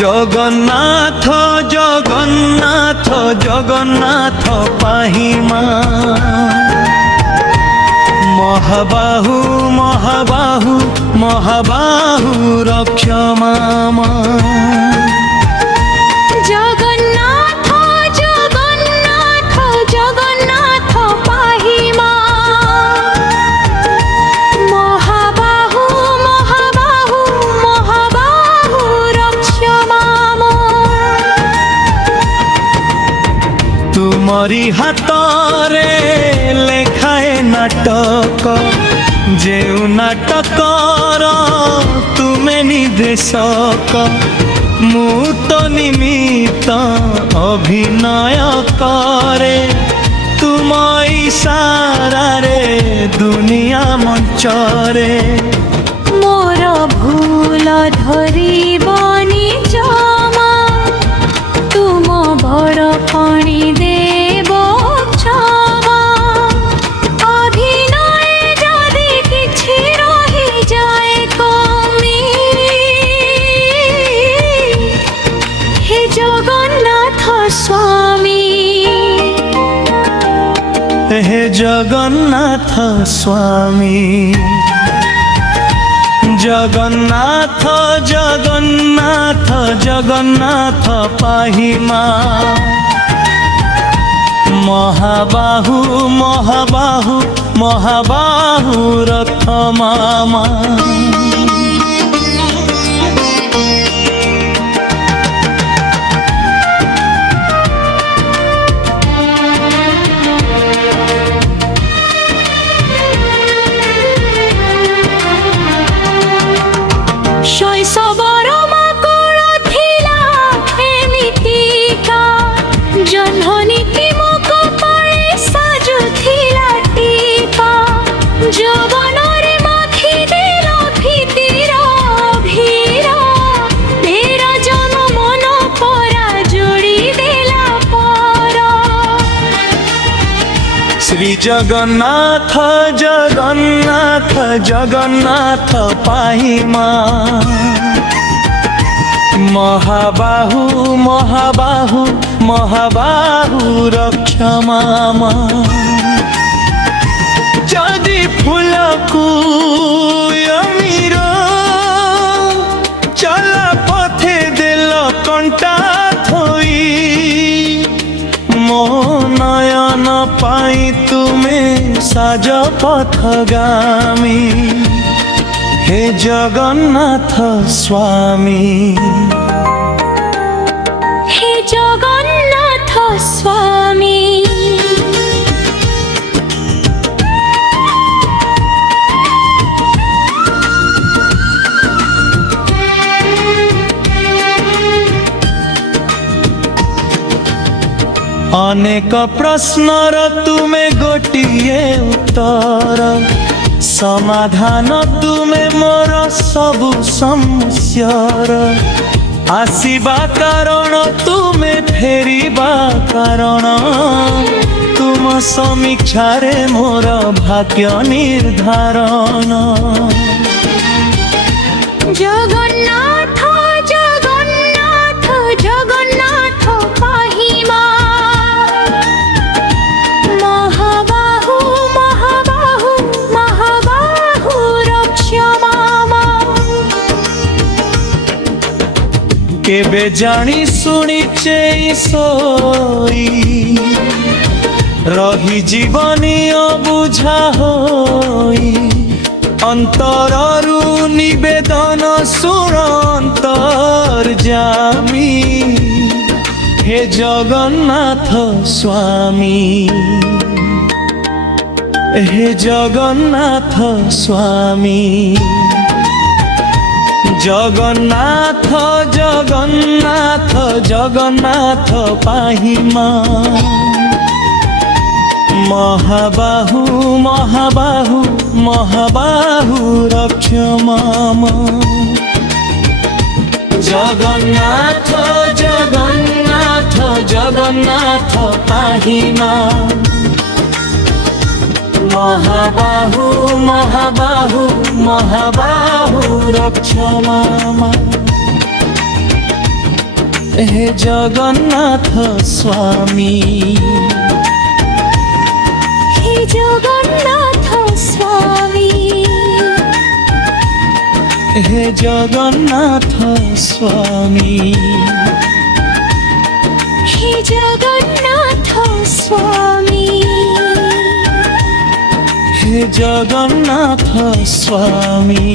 জগন্নাথ জগন্নাথ জগন্নাথ পাহি মা, মহাবাহু মহাবাহু মহাবাহু রক্ষ মামা। জগন্নাথ জগন্নাথ জগন্নাথ পাহি মা, মহাবাহু মহাবাহু মহাবাহু রক্ষ মামা। তুমরি হাতরে লেখায়ে নাটক, যেউ নাটকর তুমে নির্দেশক, মু তো নিমিত্ত অভিনয় করে, তুম ইশারারে দুনিয়া মঞ্চরে। মোর ভুল ধরিবনি জমা, তুম বড় পানি দেব ক্ষমা। অভিনয়ে যদি কিছু রহি যায় কমি, হে জগন্নাথ স্বামী। হে জগন্নাথ স্বামী, জগন্নাথ জগন্নাথ জগন্নাথ পাহি মা, মহাবাহু মহাবাহু মহাবাহু রথ মামা। শৈশবর মাকড় থিলা এমিতিকা, জহ্ননীতি মুখ পায়ে সাজুথিলা টিকা। যৌবনরে মাখি দেল ভীতির ভিড়, তের জন মন পরা যোড়ি দেলা পর। শ্রী জগন্নাথ জগন্নাথ জগন্নাথ পাহি মা, মহাবাহু মহাবাহু মহাবাহু রক্ষ মামা। যদি ফুলকু অমির চলা পথে দেল কণ্টা থই, মো নয়ন পাই তুমে সাজ পথগামী, হে জগন্নাথ স্বামী। হে জগন্নাথ স্বামী। অনেক প্রশ্নর তুমে গোটিয়ে উত্তর, সমাধান তুমে মোর সবু সমস্যার। আসিবা কারণ তুমে ফেরিবা কারণ, তুম সমীক্ষারে মোর ভাগ্য নির্ধারণ। জগন্নাথ জগন্নাথ জগন্নাথ পাহি মা, মহাবাহু মহাবাহু মহাবাহু রক্ষ মামা। কেবে জানি শুনিছে সোই, রহি জীবনী অবুঝা হই। অন্তররু নিবেদন শুণ অন্তর্যামী, হে জগন্নাথ স্বামী। হে জগন্নাথ স্বামী, জগন্নাথ জগন্নাথ জগন্নাথ পাহি মা, মহাবাহু মহাবাহু মহাবাহু রক্ষ মামা। জগন্নাথ জগন্নাথ জগন্নাথ পাহি মা, মহাবাহু মহাবাহু মহাবাহু রক্ষ মামা। হে জগন্নাথ স্বামী, হে জগন্নাথ স্বামী, হে জগন্নাথ স্বামী, হে জগন্নাথ স্বামী, হে জগন্নাথ স্বামী।